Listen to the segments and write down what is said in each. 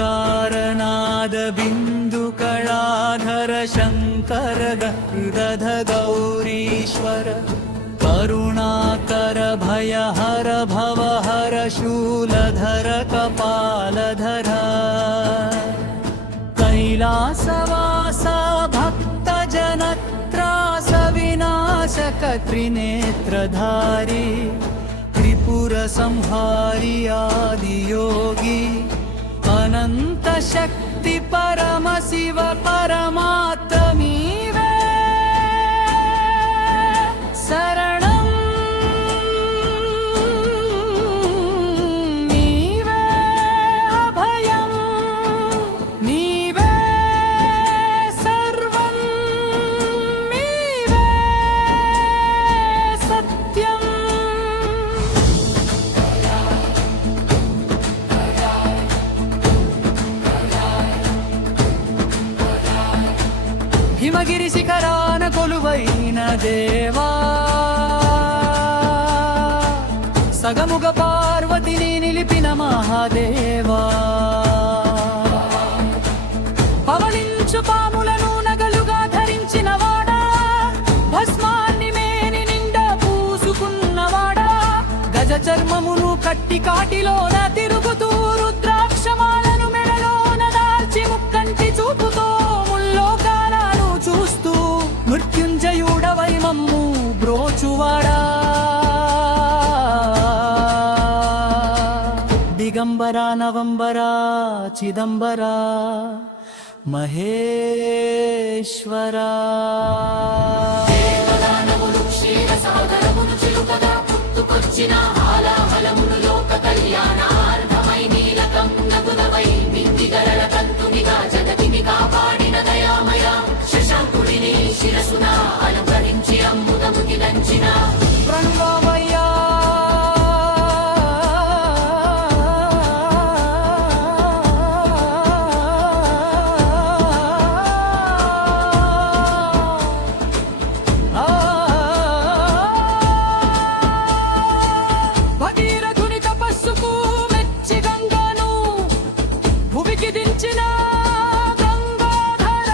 ओंकारनाद बिन्दुकलाधर शंकर गदध गौरीश्वर करुणाकर भयहर भवहर शूलधर कपालधर कैलासवास भक्तजनत्रास विनाशक त्रिनेत्रधारी त्रिपुर संहारी आदियोगी अनंत शक्ति परम शिव परमात्मीवे शरणं नीवे अभयं नीवे सर्वं नीवे सत्यम् हिमगिरि शिखरान कोलुवैन देवा सगमुग पार्वतिनि निलिपिन महादेवा पवलिंचु पामुలను నగలుగా ధరించినవాడా భస్మాన్ని మేని నిండా పూసుకున్నవాడా గజ చర్మమును కట్టి కాటిలోన తిరుగుతూ రుద్రాక్షమాలను మెడలోన దాల్చి ముక్కంటి చూపుతో ముల్లోకాలను చూస్తూ మృత్యుంజయుడవై మమ్ము బ్రోచువాడా దిగంబరా నవంబరా చిదంబరా మహేశ్వరా దేవదానవులు క్షీరసాగరమును చిలుకగా పుట్టుకొచ్చిన హాలాహలమును లోక కళ్యాణార్థమై నీలకం నగునవై బిందిగరళ కంతునిగా జగతిని కాపాడిన దయామయ శశాంకుడిని శిరసున అలంకరించి అమ్ముదముకి దంచిన ప్రణవమయ్యా భగీరథుని తపస్సుకు మెచ్చి గంగను భువికి దించిన గంగాధర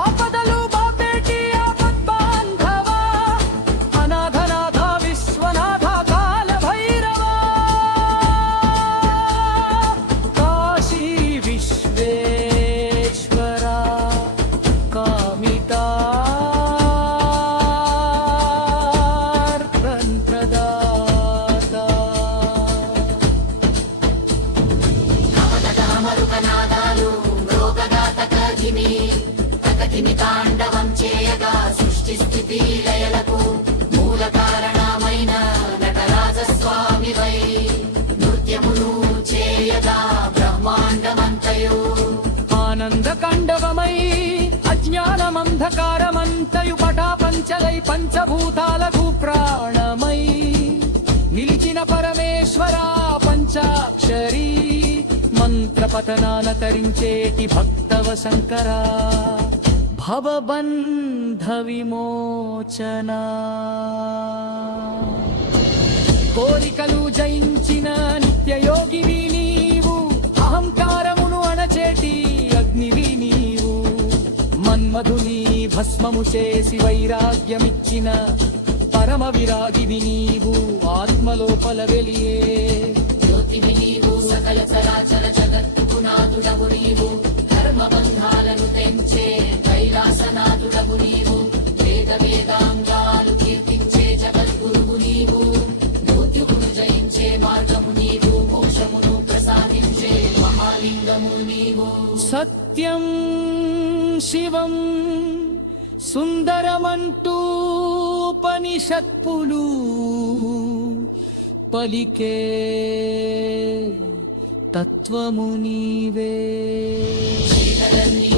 ఆపదలు బాపేటి ఆపద్బాంధవ అనాథనాథ విశ్వనాథ కాల భైరవ కాశీ విశ్వేశ్వర కామితార్థం ప్రదాత మరుకనాదాలు రోగదాతకధిమి తకధిమి తాండవం చేయగా సృష్టి స్థితి లయలకు మూల కారణమైన నటరాజస్వామివై నృత్యమును చేయగా బ్రహ్మాండమంతయు ఆనంద కండవమై అజ్ఞానమంధకారమంతయు పటాపంచలై పంచభూతాలకు ప్రాణమై నిలిచిన పరమేశ్వర పంచాక్షరీ మంత్రపతనాన తరించేటి భక్తవ శంకరా భవబంధ విమోచన కోరికలు జయించిన నిత్యయోగివి నీవు అహంకారమును అణచేటి అగ్నివి నీవు మన్మధుని భస్మము చేసి వైరాగ్యమిచ్చిన పరమ విరాగివి నీవు ఆత్మలోపల వెలియే జ్యోతివి నీవు సకల చరాచర జగత్తుకు నాథుడవు నీవు ధర్మబంధాలను తెంచే కైలాసనాథుడవు నీవు వేద వేదాంగాలు కీర్తించే జగద్గురువు నీవు మృత్యువును జయించే మార్గము నీవు మోక్షమును ప్రసాదించే మహాలింగము నీవు సత్యం శివం సుందరమంటూ ఉపనిషత్పులు పలికే తత్వము నీవే శ్రీధరన్ని